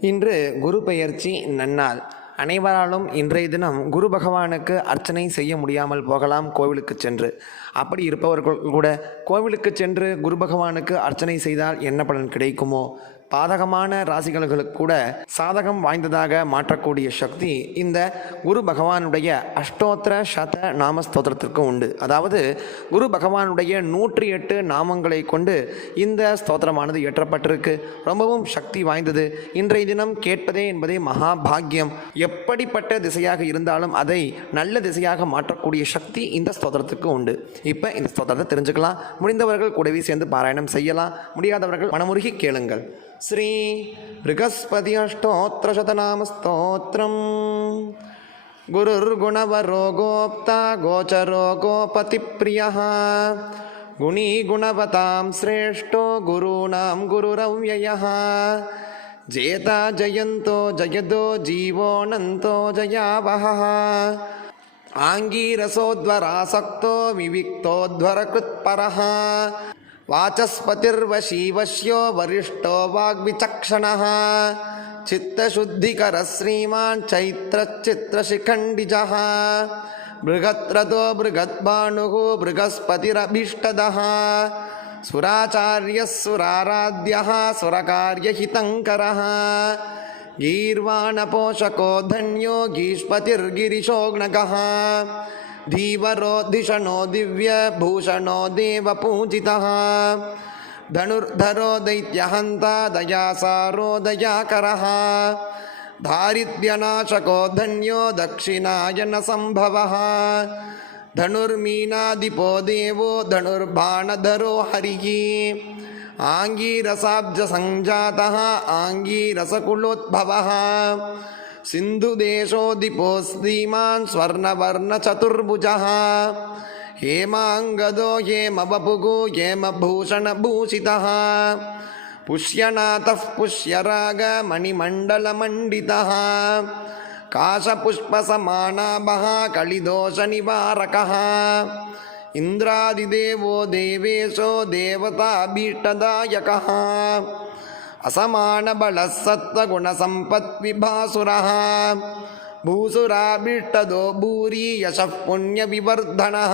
இன்று குரு பெயர்ச்சி நன்னாள். அனைவராலும் இன்றைய தினம் குரு பகவானுக்கு அர்ச்சனை செய்ய முடியாமல் போகலாம் கோவிலுக்கு சென்று. அப்படி இருப்பவர்கள் கூட கோவிலுக்கு சென்று குரு பகவானுக்கு அர்ச்சனை செய்தால் என்ன பலன் கிடைக்குமோ? பாதகமான ராசிகளுக்கு கூட சாதகம் வாய்ந்ததாக மாற்றக்கூடிய சக்தி இந்த குரு பகவானுடைய அஷ்டோத்திர சத நாமஸ்தோத்திரத்திற்கு உண்டு. அதாவது குரு பகவானுடைய நூற்றி எட்டு நாமங்களை கொண்டு இந்த ஸ்தோத்திரமானது இயற்றப்பட்டிருக்கு. ரொம்பவும் சக்தி வாய்ந்தது. இன்றைய தினம் கேட்பதே என்பதே மகா பாக்கியம் எப்படிப்பட்ட திசையாக இருந்தாலும் அதை நல்ல திசையாக மாற்றக்கூடிய சக்தி இந்த ஸ்தோத்திரத்துக்கு உண்டு. இப்போ இந்த ஸ்தோத்திரத்தை தெரிஞ்சுக்கலாம். முடிந்தவர்கள் கூடவே சேர்ந்து பாராயணம் செய்யலாம். முடியாதவர்கள் மனமுருகி கேளுங்கள். శ్రీ బృహస్పతి అష్టోత్తరశతనామస్తోత్రం గురుర్గుణవరో గోప్త గోచరో గోపతి ప్రియ గుణీ గుణవతాం శ్రేష్టో గురూణాం గురురవ్యయ జేత జయంతో జయదో జీవోనంతో జయావహ ఆంగీరసోధ్వరాసక్తో వివిక్తోధ్వరకృత్పర वाचस्पतिर्वशीवश्यो वरिष्ठो वाग्विचक्षणः चित्तशुद्धिकरः श्रीमान् चैत्रचित्रशिखण्डिजः बृहद्रथो बृहद्भानुः बृहस्पतिरभीष्टदः सुराचार्यः सुराराध्यः सुरकार्यहितङ्करः गीर्वाणपोषको धन्यो गीष्पतिर्गिरिशोग्नगः धीवरो धिषणो दिव्यभूषणो देवपूजितः धनुर्धरो दैत्यहन्ता दयासारो दयाकरः दारिद्र्यनाशको धन्यो दक्षिणायनसम्भवः धनुर्मीनादिपो देवो धनुर्बाणधरो हरिः। आङ्गीरसाब्जसञ्जातः आङ्गीरसकुलोद्भवः। सिन्धुदेशोऽधिपोऽस्तीमान् स्वर्णवर्णचतुर्भुजः हेमाङ्गदो हेमवपुगो हेमभूषणभूषितः पुष्यनाथः पुष्यरागमणिमण्डलमण्डितः काशपुष्पसमानाभः कलिदोषनिवारकः इन्द्रादिदेवो देवेशो देवताभीष्टदायकः असमानबलः सत्त्वगुणसम्पद्विभासुरः भूसुराभीष्टदो भूरि यशः पुण्यविवर्धनः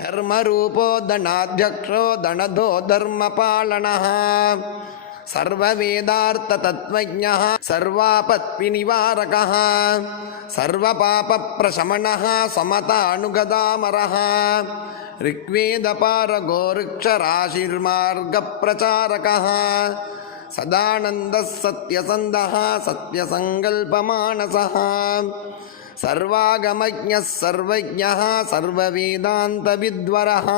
धर्मरूपो धनाध्यक्षो धनदो धर्मपालनः सर्ववेदार्थतत्त्वज्ञः सर्वापत्विनिवारकः सर्वपापप्रशमनः समतानुगदामरः ऋग्वेदपारगोरुक्षराशिर्मार्गप्रचारकः सदानन्दः सत्यसन्धः सत्यसङ्कल्पमानसः सर्वागमज्ञः सर्वज्ञः सर्ववेदान्तविद्वरः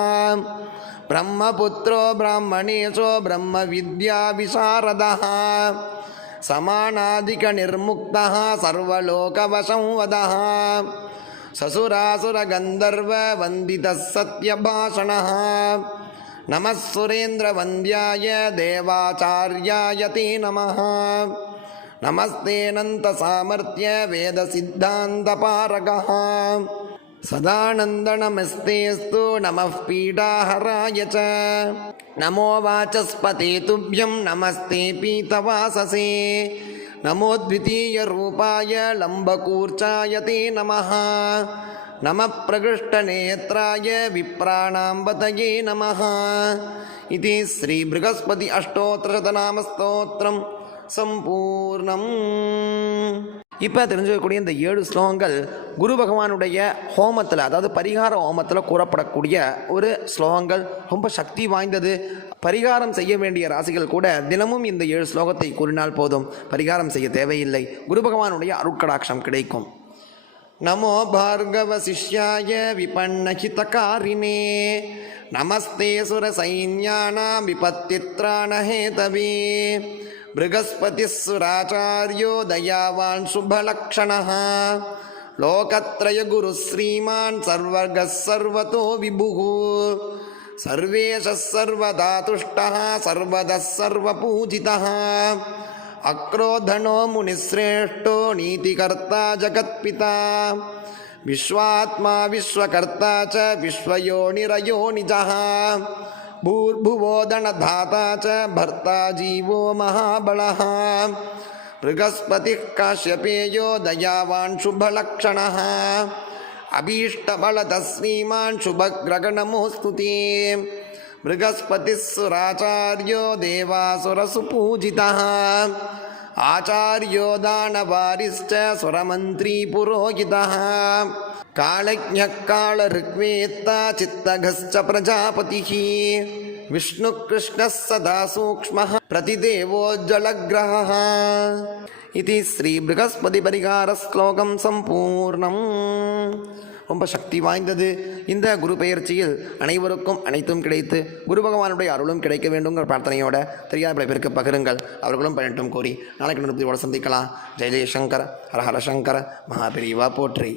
ब्रह्मपुत्रो ब्राह्मणेशो ब्रह्मविद्याविशारदः समानाधिकनिर्मुक्तः सर्वलोकवसंवदः ससुरासुरगन्धर्ववन्दितः सत्यभाषणः नमः सुरेन्द्रवन्द्याय देवाचार्याय ते नमः नमस्तेऽनन्तसामर्थ्य वेदसिद्धान्तपारगः सदानन्दनमस्तेऽस्तु नमः पीडाहराय च नमो वाचस्पते तुभ्यं नमस्ते पीतवाससे नमो द्वितीयरूपाय लम्बकूर्चाय ते नमः नमः प्रकृष्टनेत्राय विप्राणां पतये नमः इति श्रीबृहस्पति अष्टोत्तरशतनामस्तोत्रं சம்பூர்ணம் இப்போ தெரிஞ்சுக்கக்கூடிய இந்த ஏழு ஸ்லோகங்கள் குரு பகவானுடைய ஹோமத்தில் அதாவது பரிகார ஹோமத்தில் கூறப்படக்கூடிய ஒரு ஸ்லோகங்கள் ரொம்ப சக்தி வாய்ந்தது பரிகாரம் செய்ய வேண்டிய ராசிகள் கூட தினமும் இந்த ஏழு ஸ்லோகத்தை கூறினால் போதும் பரிகாரம் செய்ய தேவையில்லை குரு பகவானுடைய அருட்கடாட்சம் கிடைக்கும் नमो भार्गवशिष्याय विपन्नहितकारिणे नमस्ते सुरसैन्यानां विपत्तित्राणहेतवे बृहस्पतिः सुराचार्यो दयावान् शुभलक्षणः लोकत्रयगुरुः श्रीमान् सर्वगः सर्वतो विभुः सर्वेशः सर्वदा तुष्टः, सर्वदः सर्वपूजितः। अक्रोधनो मुनिश्रेष्ठो नीतिकर्ता जगत्पिता। विश्वात्मा विश्वकर्ता च विश्वयोनिरयोनिजः। भूर्भुवोदनधाता च भर्ता जीवो महाबलः। बृहस्पतिः काश्यपेयो दयावान् अभीष्टबलतः श्रीमान् शुभग्रगणमोऽस्तु ते बृहस्पतिः सुराचार्यो देवासुरसुपूजितः आचार्यो दानवारिश्च सुरमन्त्री पुरोहितः कालज्ञः कालऋग्वेत्ता चित्तघश्च प्रजापतिः विष्णुकृष्णः सदा सूक्ष्मः प्रतिदेवोज्ज्वलग्रहः इति ஸ்லோகம் சம்பூர்ணம் ரொம்ப சக்தி வாய்ந்தது இந்த குரு பெயர்ச்சியில் அனைவருக்கும் அனைத்தும் கிடைத்து குரு பகவானுடைய அருளும் கிடைக்க வேண்டுங்கிற பிரார்த்தனையோட தெரியாத பல பேருக்கு பகிருங்கள் அவர்களும் பயனட்டும் கூறி நாளைக்கு நிறுத்தியோட சந்திக்கலாம் ஜெய ஜெயசங்கர ஹர ஹர சங்கர மகாபிரிவா போற்றி